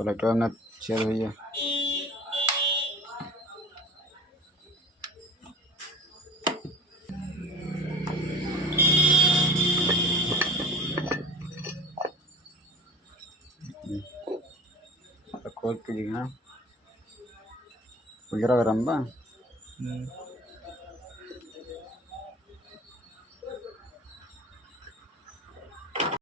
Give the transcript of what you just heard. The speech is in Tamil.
पलटवा ना चल भैया। खोल के दिखना वगैरह रंबा